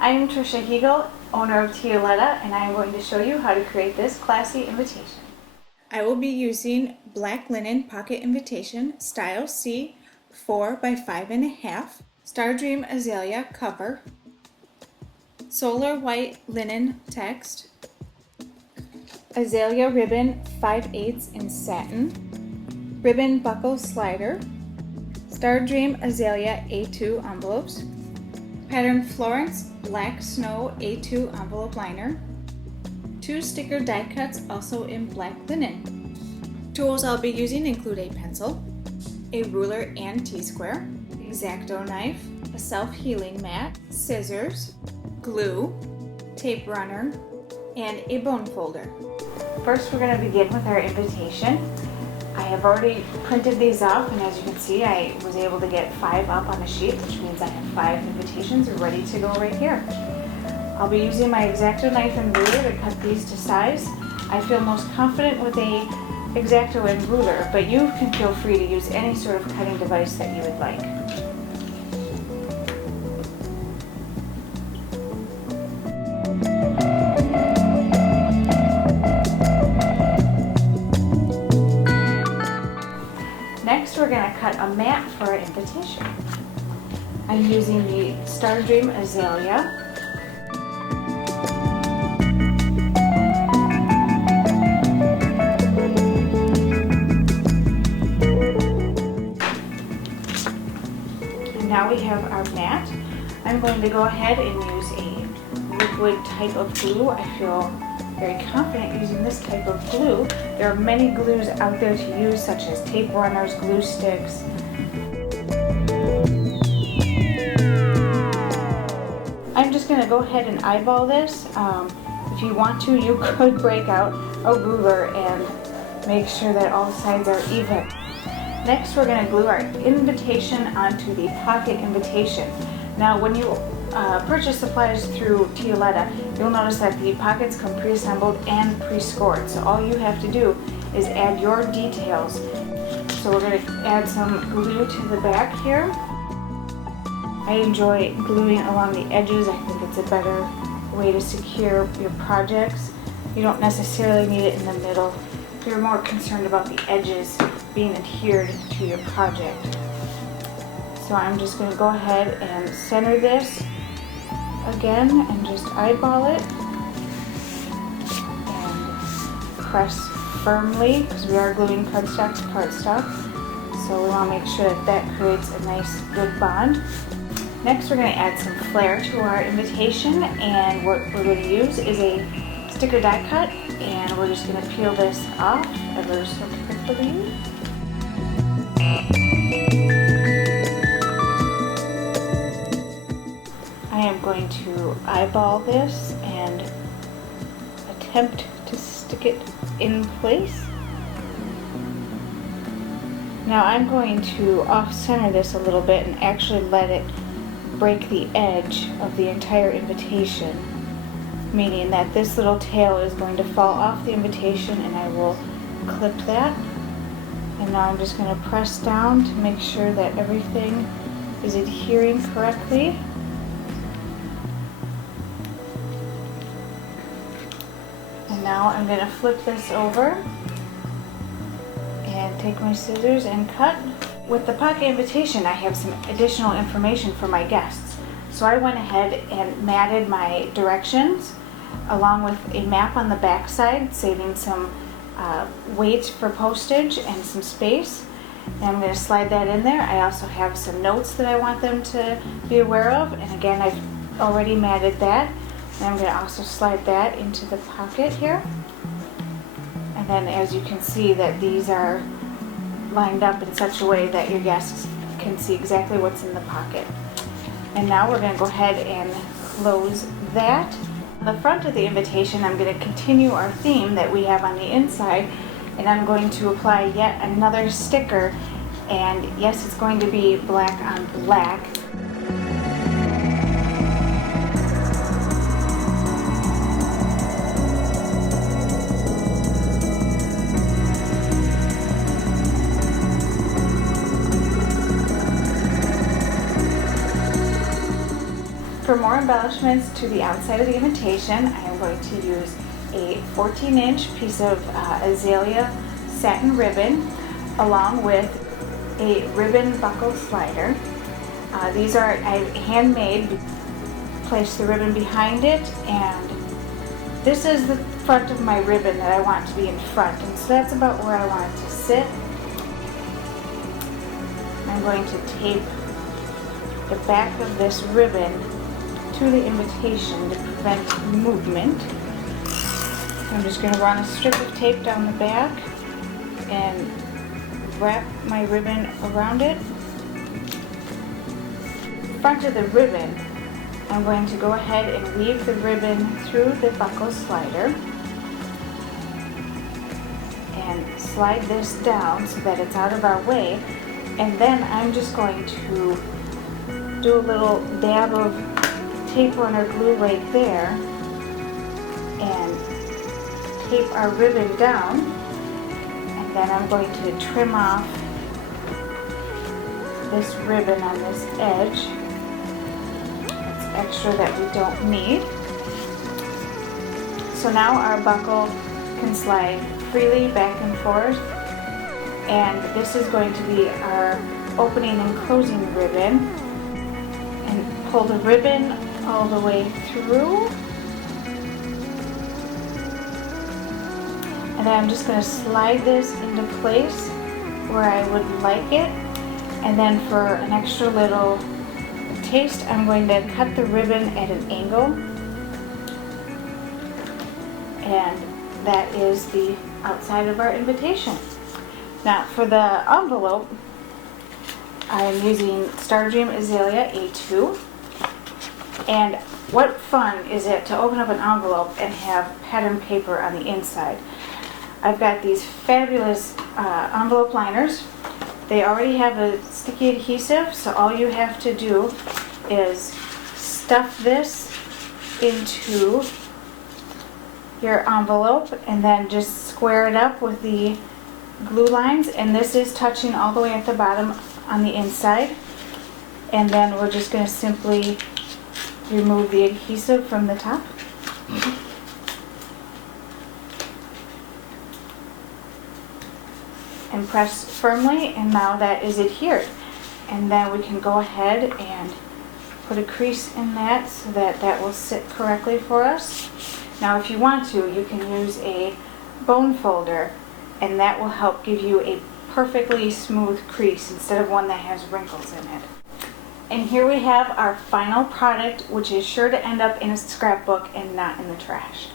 I am Tricia Heagle, owner of Aletta, and I am going to show you how to create this classy invitation. I will be using black linen pocket invitation, style C, 4 by 5.5, Star Dream Azalea cover, solar white linen text, azalea ribbon 5/8 in satin, ribbon buckle slider, Star Dream Azalea A2 envelopes, pattern Florence Black Snow A2 envelope liner, 2 sticker die cuts also in black linen. Tools I'll be using include a pencil, a ruler and T-square, X-Acto knife, a self-healing mat, scissors, glue, tape runner, and a bone folder. First, we're going to begin with our invitation. I have already printed these off, and as you can see, I was able to get 5 up on a sheet, which means I have 5 invitations ready to go right here. I'll be using my X-Acto knife and ruler to cut these to size. I feel most confident with a X-Acto and ruler, but you can feel free to use any sort of cutting device that you would like. Next, we're going to cut a mat for our invitation. I'm using the Star Dream Azalea. And now we have our mat. I'm going to go ahead and use a liquid type of glue. I feel very confident using this type of glue. There are many glues out there to use, such as tape runners, glue sticks. I'm just going to go ahead and eyeball this. If you want to, you could break out a ruler and make sure that all sides are even. Next, we're going to glue our invitation onto the pocket invitation. Now, when you purchase supplies through Aletta, you'll notice that the pockets come pre-assembled and pre-scored. So all you have to do is add your details. So we're going to add some glue to the back here. I enjoy gluing along the edges. I think it's a better way to secure your projects. You don't necessarily need it in the middle. You're more concerned about the edges being adhered to your project. So I'm just going to go ahead and center this again and just eyeball it and press firmly, because we are gluing cardstock to cardstock, so we want to make sure that that creates a nice good bond. Next, we're going to add some flair to our invitation, and what we're going to use is a sticker die cut, and we're just going to peel this off ever so carefully. I am going to eyeball this and attempt to stick it in place. Now I'm going to off-center this a little bit and actually let it break the edge of the entire invitation, meaning that this little tail is going to fall off the invitation, and I will clip that. And now I'm just going to press down to make sure that everything is adhering correctly. And now I'm going to flip this over and take my scissors and cut. With the pocket invitation, I have some additional information for my guests. So I went ahead and matted my directions along with a map on the back side, saving some weight for postage and some space. And I'm going to slide that in there. I also have some notes that I want them to be aware of, and again, I've already matted that. And I'm going to also slide that into the pocket here. And then as you can see, that these are lined up in such a way that your guests can see exactly what's in the pocket. And now we're going to go ahead and close that. On the front of the invitation, I'm going to continue our theme that we have on the inside, and I'm going to apply yet another sticker, and yes, it's going to be black on black. For more embellishments to the outside of the invitation, I am going to use a 14-inch piece of azalea satin ribbon along with a ribbon buckle slider. These are handmade. Place the ribbon behind it, and this is the front of my ribbon that I want to be in front, and so that's about where I want it to sit. I'm going to tape the back of this ribbon to the invitation to prevent movement. I'm just going to run a strip of tape down the back and wrap my ribbon around it. Front of the ribbon, I'm going to go ahead and weave the ribbon through the buckle slider and slide this down so that it's out of our way, and then I'm just going to do a little dab of tape runner glue right there and tape our ribbon down, and then I'm going to trim off this ribbon on this edge. Extra that we don't need. So now our buckle can slide freely back and forth, and this is going to be our opening and closing ribbon, and pull the ribbon all the way through, and then I'm just going to slide this into place where I would like it, and then for an extra little taste, I'm going to cut the ribbon at an angle, and that is the outside of our invitation. Now for the envelope, I'm using Star Dream Azalea A2, and what fun is it to open up an envelope and have pattern paper on the inside. I've got these fabulous envelope liners. They already have a sticky adhesive, so all you have to do is stuff this into your envelope and then just square it up with the glue lines, and this is touching all the way at the bottom on the inside, and then we're just going to simply remove the adhesive from the top. And press firmly, and now that is adhered. And then we can go ahead and put a crease in that so that that will sit correctly for us. Now if you want to, you can use a bone folder, and that will help give you a perfectly smooth crease instead of one that has wrinkles in it. And here we have our final product, which is sure to end up in a scrapbook and not in the trash.